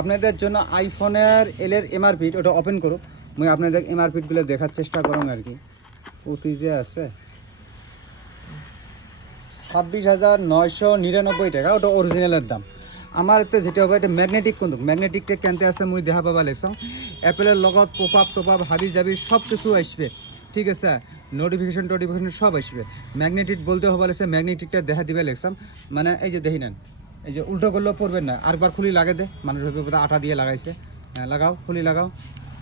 আপনাদের জন্য আইফোনের এলের এমআরপি ওটা ওপেন করুক, মুই আপনাদের এমআরপিগুলো দেখার চেষ্টা করুন আর কি। অতি যে আছে 26,999 টাকা, ওটা অরিজিনালের দাম। আমার এতে যেটা হবে এটা ম্যাগনেটিক, কিন্তু ম্যাগনেটিকটা কেনতে আছে মুই দেখা পাবা লেগছাম। অ্যাপেলের লগত পোপাপ টোপাপ হাবি জাবি সব কিছু আসবে, ঠিক আছে, নোটিফিকেশন সব আসবে। ম্যাগনেটিক বলতে হবে লেগছে, ম্যাগনেটিকটা দেখা দিবে লেগছাম। মানে এই যে দেখি নেন, এই যে উল্টো করলেও পড়বেন না, আরেকবার খুলি লাগে দে, মানুষ হবে আটা দিয়ে লাগাইছে। হ্যাঁ লাগাও, খুলি লাগাও,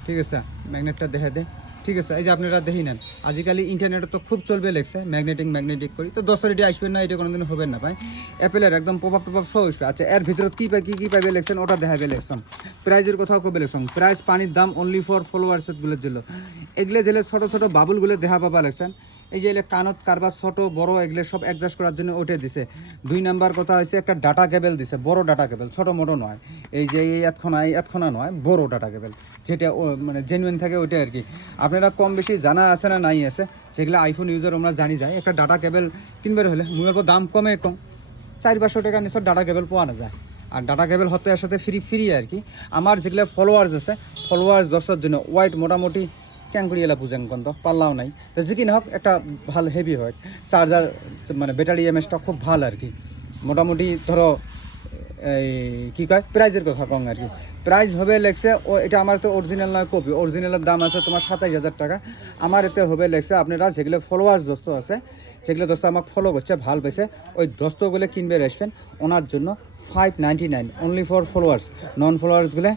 ঠিক আছে, ম্যাগনেটটা দেখা দে, ঠিক আছে। এই যে আপনারা দেখি নেন, আজকালি ইন্টারনেটে তো খুব চলবে লেগছে ম্যাগনেটিক করি, তো 10 রেডি আসবেন না, এটা কোনোদিন হবে না ভাই। অ্যাপেলের একদম প্রভাব সব আসবে। আচ্ছা এর ভিতরে কী পাইবে লেগছেন ওটা দেখাবে লেগছাম। প্রাইজের কথাও কবে লেগছাম, প্রাইস পানির দাম অনলি ফর ফলোয়ার্সগুলোর জন্য। এগুলো জেলে ছোটো ছোটো বাবুলগুলো দেখা পাবা লেগছেন। এই যে এলে কানত কারবার ছোটো বড় এগুলো সব অ্যাডজাস্ট করার জন্য ওটা দিছে। 2 নাম্বার কথা হয়েছে একটা ডাটা কেবল দিছে, বড় ডাটা কেবল, ছোটো মোটো নয়। এই যে এই এতক্ষণা নয়, বড় ডাটা কেবল, যেটা মানে জেনুইন থাকে ওইটা আর কি। আপনারা কম বেশি জানা আছে না নাই আছে, যেগুলো আইফোন ইউজার আমরা জানি যায়। একটা ডাটা কেবল কিনবার হলে মুয়ের পর দাম কম 400-500 টাকা নিচে ডাটা কেবল পাওয়া না যায়। আর ডাটা কেবল হতে এর সাথে ফ্রি আর কি। আমার যেগুলো ফলোয়ার্স আছে, ফলোয়ার্স 10-এর জন্য ওয়াইট মোটামুটি ক্যাঙ্কুরি এলা বুঝেন কন্ত পাল্লাও নাই, তো যে কি না হোক একটা ভালো হেভি হয় চার্জার, মানে ব্যাটারি এমএসটা খুব ভালো আর কি। মোটামুটি ধরো এই কী কয় প্রাইজের কথা কম আর কি। প্রাইস হবে লেগছে ও, এটা আমার তো অরিজিনাল নয়, কপি। অরিজিনালের দাম আছে তোমার 27,000 টাকা। আমার এতে হবে লেগছে আপনারা যেগুলো ফলোয়ার্স দোস্ত আছে, যেগুলো দোস্ত আমাকে ফলো করছে ভাল পেয়েছে, ওই দোস্তগুলো কিনবে আসবেন ওনার জন্য 599 অনলি ফর ফলোয়ার্স। নন ফলোয়ার্সগুলো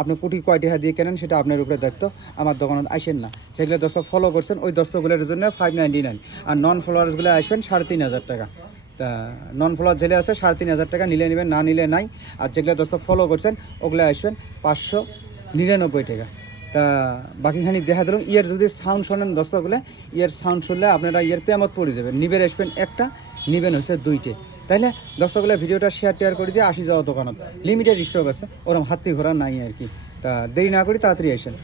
আপনি কোটি কয়টি দিয়ে কেনেন সেটা আপনার উপরে দায়িত্ব, আমার দোকানে আসেন না। যেগুলো দোস্ত ফলো করছেন ওই দোস্তগুলোর জন্য 599, আর নন ফলোয়ার্সগুলো আসবেন 3,500 টাকা। তা নন ফলোয়ার জেলে আছে 3,500 টাকা, নিলে নেবেন, না নিলে নাই। আর যেগুলো দোস্ত ফলো করছেন ওগুলো আসবেন 599 টাকা। তা বাকিখানি দেখা দিলাম। ইয়ার যদি সাউন্ড শোনেন দোস্তগুলো, ইয়ার সাউন্ড শুনলে আপনারা ইয়ার পেয়ামত পড়ে যাবেন। নিবেন আসবেন একটা, নিবেন হচ্ছে 2টে। তাইলে দর্শকগুলো ভিডিওটা শেয়ার করে দিয়ে আসি যাওয়া দোকানত, লিমিটেড স্টক আছে, ওরম হাতি ঘোরা নাই আর কি। তা দেরি না করি তাড়াতাড়ি আসেন।